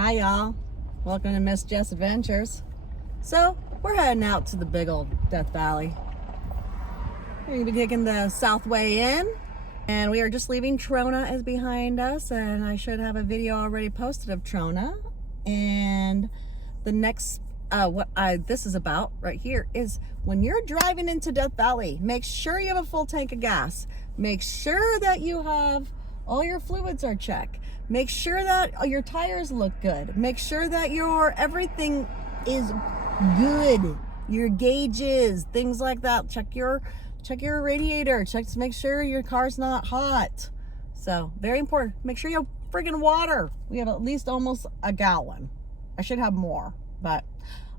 Hi y'all, welcome to Miss Jess Adventures. So we're heading out to the big old Death Valley. We're gonna be taking the south way in, and we are just leaving. Trona is behind us, and I should have a video already posted of Trona. And the next this is about right here is when you're driving into Death Valley, make sure you have a full tank of gas. Make sure that you have all your fluids are checked. Make sure that your tires look good. Make sure that your everything is good. Your gauges, things like that. Check your radiator. Check to make sure your car's not hot. So very important. Make sure you have friggin' water. We have at least almost a gallon. I should have more, but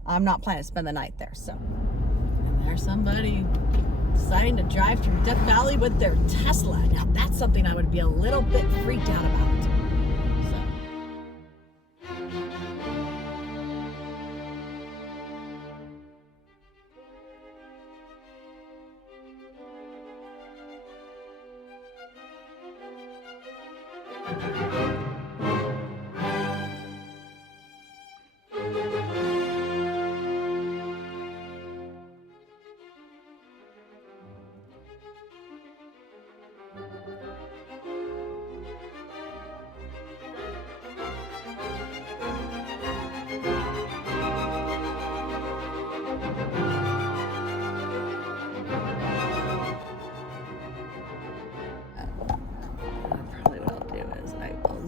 I'm not planning to spend the night there. So, and there's somebody deciding to drive through Death Valley with their Tesla. Now that's something I would be a little bit freaked out about.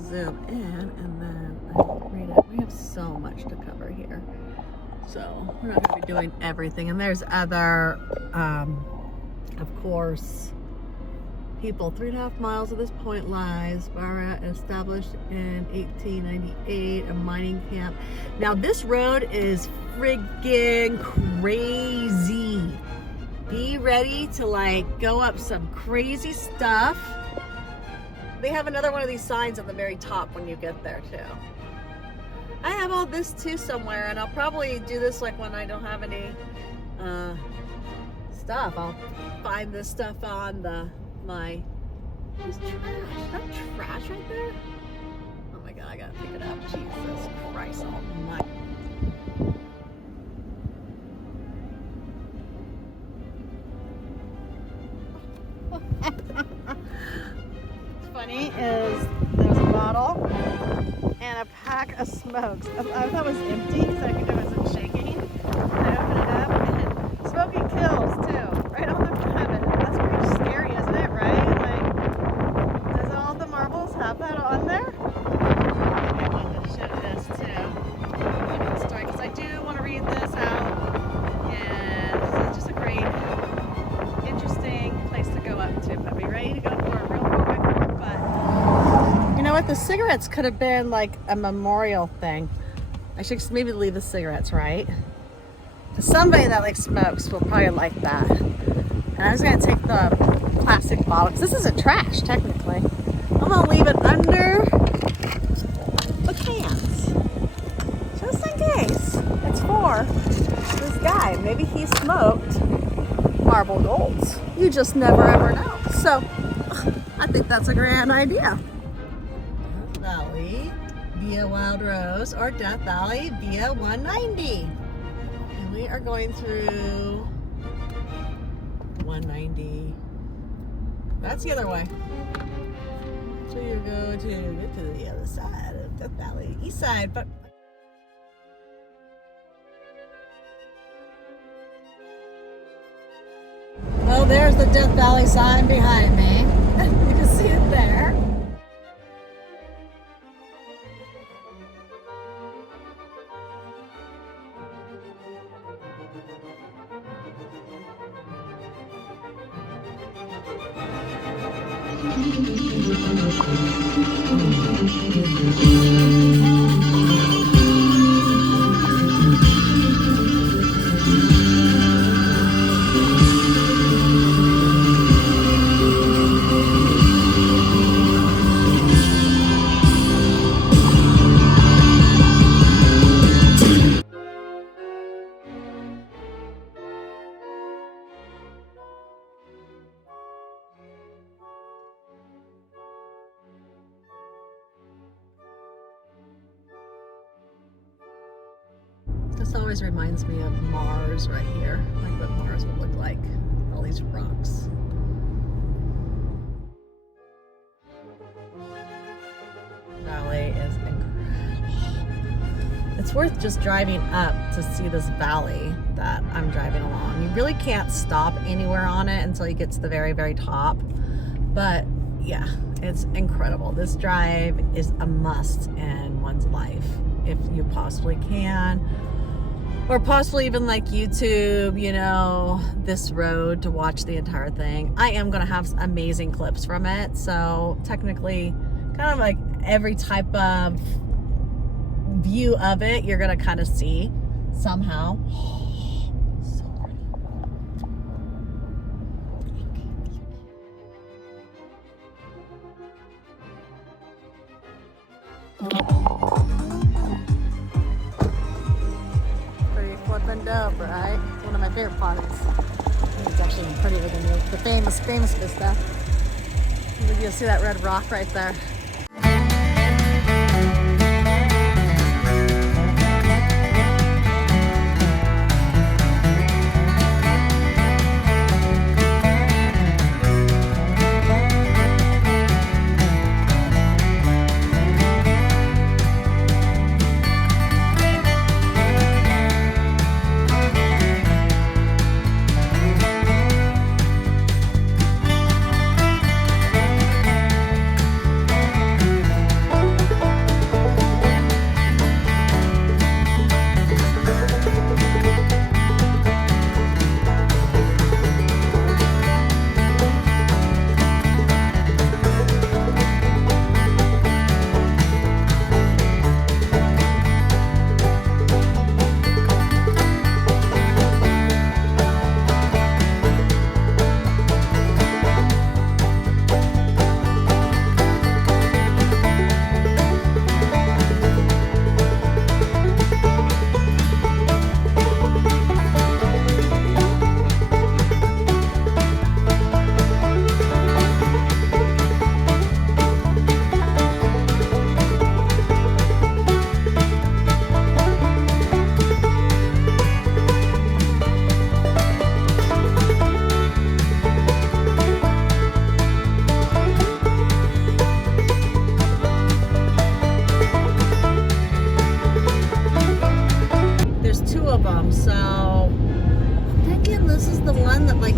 Zoom in and then I read it. We have so much to cover here, so we're not going to be doing everything. And there's other of course people. 3.5 miles of this point lies Barra, established in 1898, a mining camp. Now this road is friggin' crazy. Be ready to like go up some crazy stuff. They have another one of these signs at the very top when you get there too. I have all this too somewhere, and I'll probably do this like when I don't have any stuff. I'll find this stuff on there's trash. Is that trash right there? Oh my god, I gotta pick it up. Jesus Christ almighty. Funny is there's a bottle and a pack of smokes. I thought it was empty, so I think it wasn't shaking. I opened it up and smoking kills too, right on the front of it. That's pretty scary, isn't it? Right? Like, does all the marbles have that on there? I wanted to show this too. Maybe the story, because I do want to read this out, and this is just a great, interesting place to go up to. But be ready to go for a real quick. You know what? The cigarettes could have been like a memorial thing. I should maybe leave the cigarettes, right? Because somebody that like smokes will probably like that. And I'm just gonna take the plastic bottle, because this isn't trash technically. I'm gonna leave it under the cans, just in case. It's for this guy. Maybe he smoked marble golds. You just never ever know. So I think that's a grand idea. Death Valley via Wild Rose, or Death Valley via 190. And we are going through 190. That's the other way. So you go to the other side of Death Valley, east side. But oh, there's the Death Valley sign behind me. You can see it there. This always reminds me of Mars right here, like what Mars would look like, all these rocks. Valley is incredible. It's worth just driving up to see this valley that I'm driving along. You really can't stop anywhere on it until you get to the very, very top. But yeah, it's incredible. This drive is a must in one's life if you possibly can. Or possibly even like YouTube, you know, this road to watch the entire thing. I am going to have amazing clips from it. So technically, kind of like every type of view of it, you're going to kind of see somehow. So pretty. Pretty flippin' dope, right? It's one of my favorite parts. It's actually even prettier than the famous vista. You'll see that red rock right there.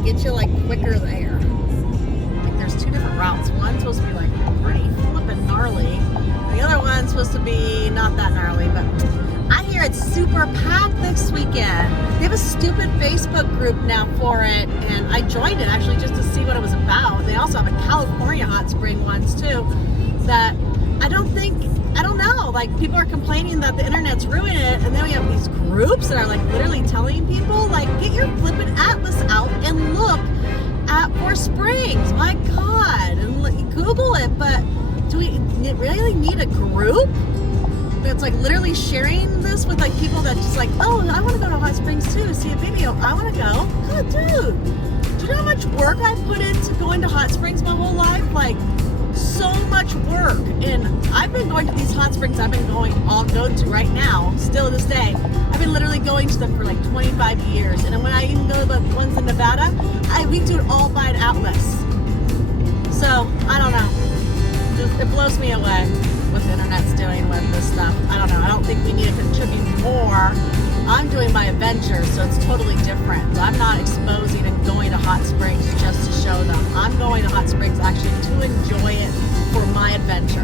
Get you like quicker there. Like there's two different routes. One's supposed to be like pretty flippin' gnarly. The other one's supposed to be not that gnarly, but I hear it's super packed this weekend. They have a stupid Facebook group now for it, and I joined it actually just to see what it was about. They also have a California hot spring ones too that I don't know, like people are complaining that the internet's ruining it, and then we have these groups that are like literally telling people like get your flippin' atlas out and look at Four Springs. My God, and Google it. But do we really need a group that's like literally sharing this with like people that just like, oh, I want to go to Hot Springs too, see a video, I want to go. God, dude, do you know how much work I put into going to Hot Springs my whole life? Like so much work. And I've been going to these hot springs I'll go to right now, still to this day. I've been literally going to them for like 25 years. And when I even go to the ones in Nevada, we do it all by an atlas. So, I don't know. It blows me away what the internet's doing with this stuff. I don't know. I don't think we need to contribute more. I'm doing my adventure, so it's totally different. I'm not exposing and going to hot springs just to show them. I'm going to hot springs actually to enjoy it for my adventure.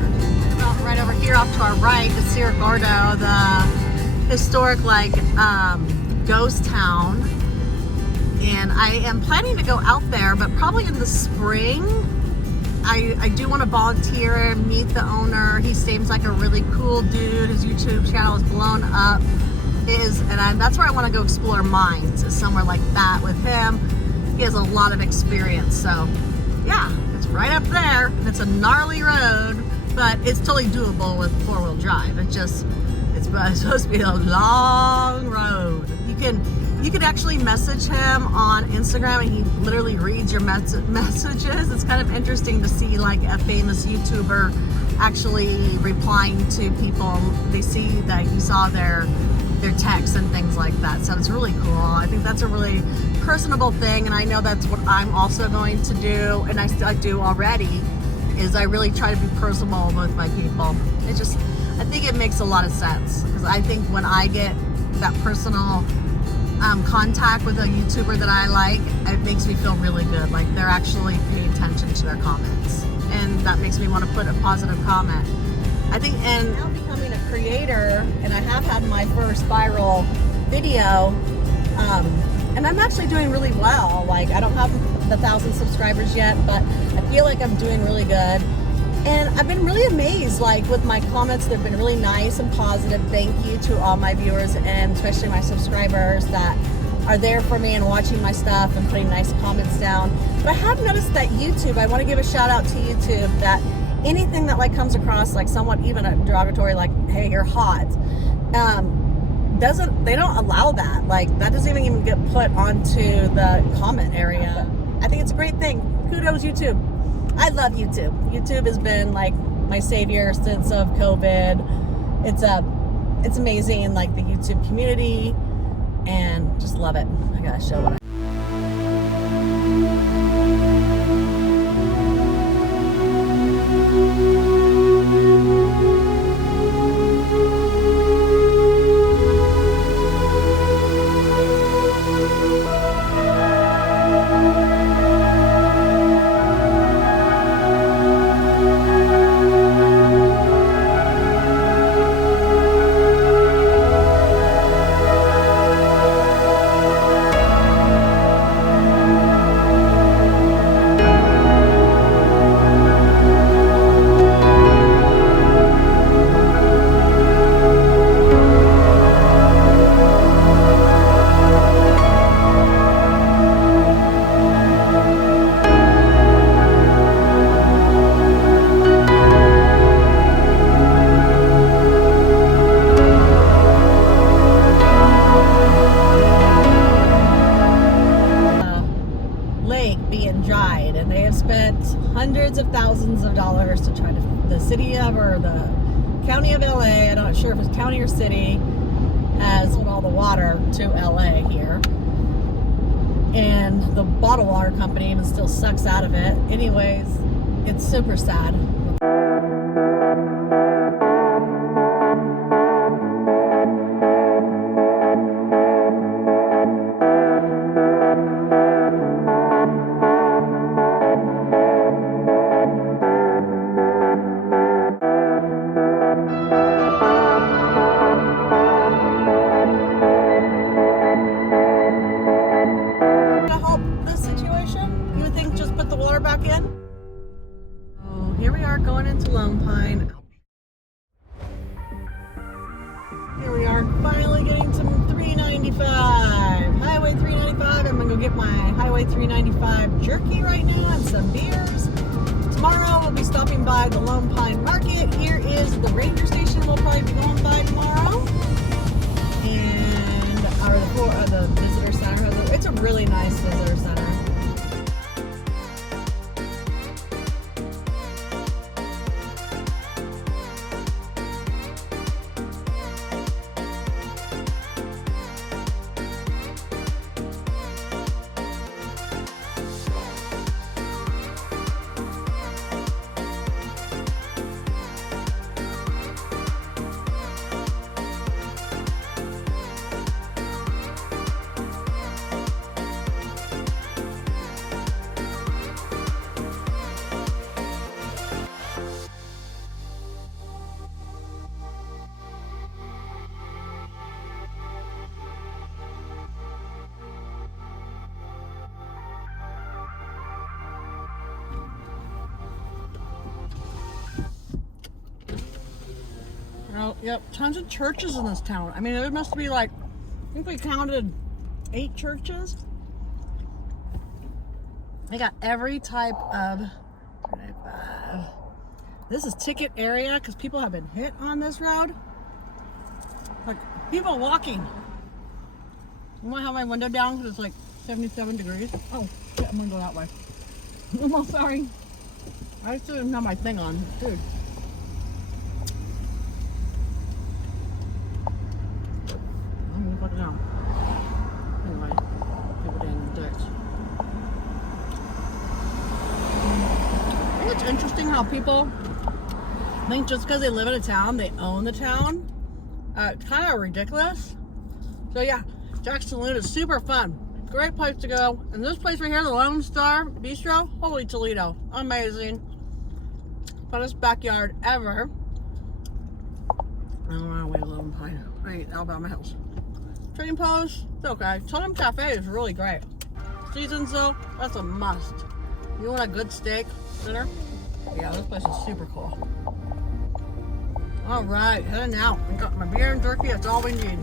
Well, right over here off to our right is Cerro Gordo, the historic ghost town. And I am planning to go out there, but probably in the spring. I do want to volunteer and meet the owner. He seems like a really cool dude. His YouTube channel is blown up. That's where I want to go explore mines, is somewhere like that with him. He has a lot of experience, so yeah, it's right up there. It's a gnarly road, but it's totally doable with four-wheel drive. It's supposed to be a long road. You could actually message him on Instagram and he literally reads your messages. It's kind of interesting to see like a famous YouTuber actually replying to people. They see that you saw their texts and things like that. So it's really cool. I think that's a really personable thing, and I know that's what I'm also going to do, and I do already, is I really try to be personable with my people. I think it makes a lot of sense, because I think when I get that personal contact with a YouTuber that I like, it makes me feel really good. Like they're actually paying attention to their comments, and that makes me want to put a positive comment. I think, and now becoming a creator, and I have had my first viral video, and I'm actually doing really well. Like I don't have the 1,000 subscribers yet, but I feel like I'm doing really good. And I've been really amazed, like with my comments, they've been really nice and positive. Thank you to all my viewers, and especially my subscribers that are there for me and watching my stuff and putting nice comments down. But I have noticed that YouTube, I want to give a shout out to YouTube, that anything that like comes across like somewhat even a derogatory, like, hey, you're hot, they don't allow that. Like that doesn't even get put onto the comment area. I think it's a great thing. Kudos YouTube. I love YouTube. YouTube has been like my savior since of COVID. It's amazing, like the YouTube community, and just love it. I gotta show what hundreds of thousands of dollars to try to, the city of, or the county of LA, I'm not sure if it's county or city, has all the water to LA here. And the bottled water company even still sucks out of it. Anyways, it's super sad. Back in. Oh, here we are going into Lone Pine. Here we are finally getting to 395. Highway 395. I'm gonna go get my Highway 395 jerky right now and some beers. Tomorrow we'll be stopping by the Lone Pine Market. Here is the ranger station we'll probably be going by tomorrow. And the visitor center it's a really nice visitor center. Oh, yep, tons of churches in this town. I mean, there must be like, I think we counted 8 churches. They got every type of, this is ticket area because people have been hit on this road. Like, people walking. I want to have my window down because it's like 77 degrees. Oh, shit, I'm going to go that way. I'm all sorry. I just didn't have my thing on, dude. interesting how people think just because they live in a town, they own the town. It's kind of ridiculous. So yeah, Jack's Saloon is super fun. Great place to go. And this place right here, the Lone Star Bistro, holy Toledo. Amazing. Funnest backyard ever. I don't want to wait a little behind. Right, Alabama Hills. Trading Post, it's okay. Totem Cafe is really great. Seasons though, that's a must. You want a good steak dinner? Yeah, this place is super cool. All right, heading out. I got my beer and jerky. That's all we need.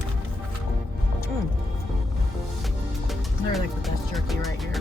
I really like the best jerky right here.